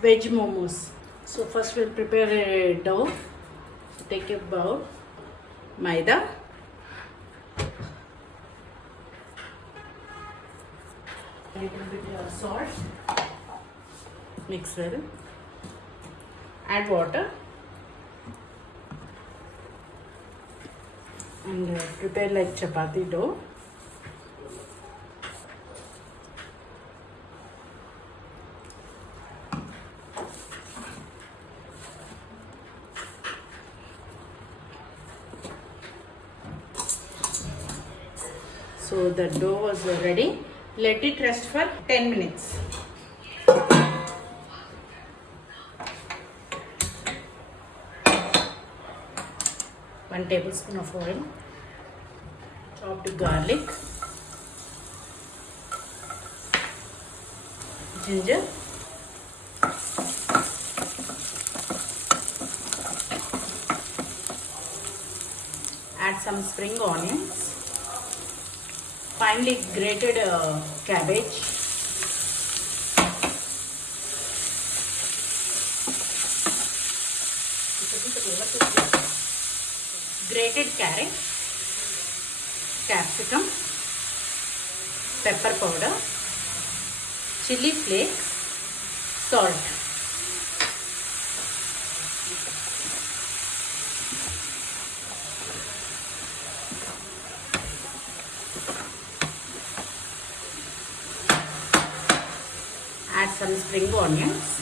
Veg Momos. So first we'll prepare a dough. Take a bowl, maida, a little bit of salt, mixer, add water and prepare like chapati dough. So the dough was ready. Let it rest for 10 minutes. One tablespoon of oil, chopped garlic, ginger, add some spring onions, finely grated cabbage, grated carrot, capsicum, pepper powder, chili flakes, salt. Add some spring onions.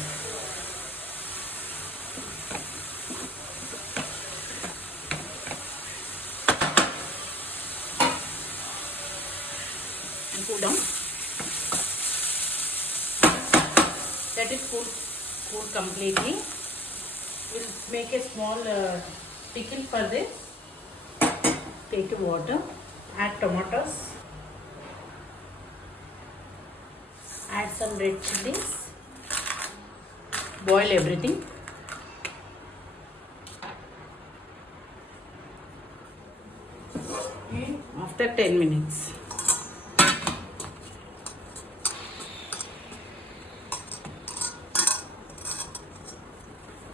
And cool down. Let it cool completely. We'll make a small pickle for this. Take water. Add tomatoes. Add some red chilies. Boil everything. After 10 minutes.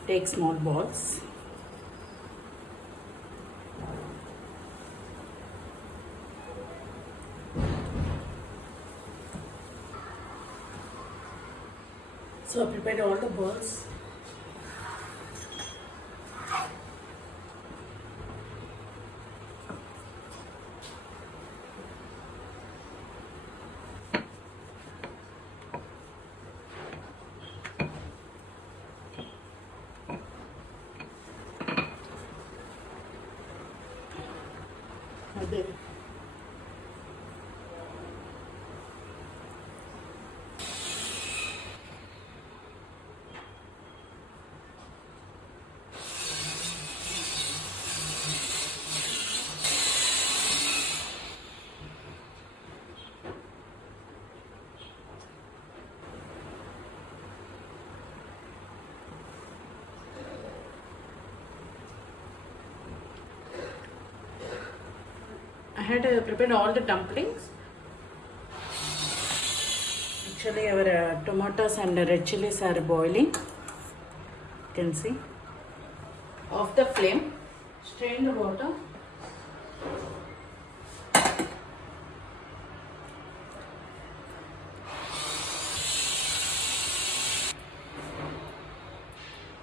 Take small balls. So I prepared all the balls. There. I had prepared all the dumplings. Actually our tomatoes and red chilies are boiling. You can see. Off the flame, strain the water.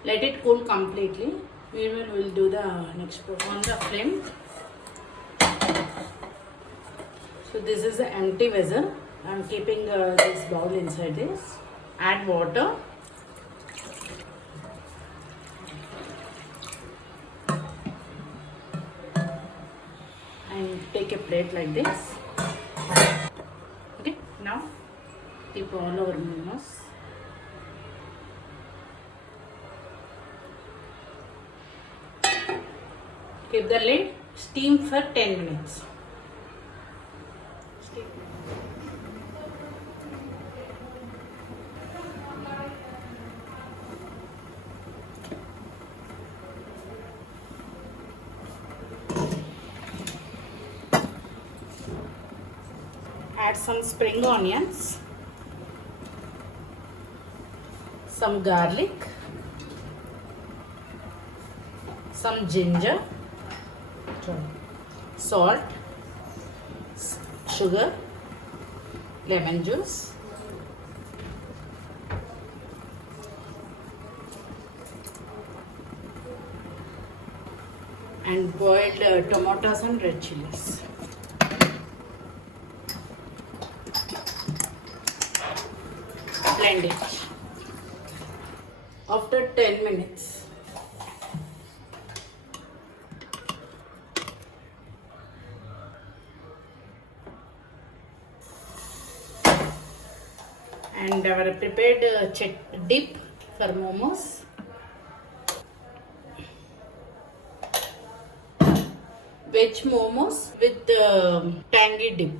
Let it cool completely. We will do the next part on the flame. So this is an empty vessel. I am keeping this bowl inside this. Add water. And take a plate like this. Okay, now keep all our momos. Keep the lid, steam for 10 minutes. Add some spring onions, some garlic, some ginger, salt, sugar, lemon juice, and boiled tomatoes and red chilies. Blend it. After 10 minutes, and our prepared dip for momos. Veg momos with tangy dip.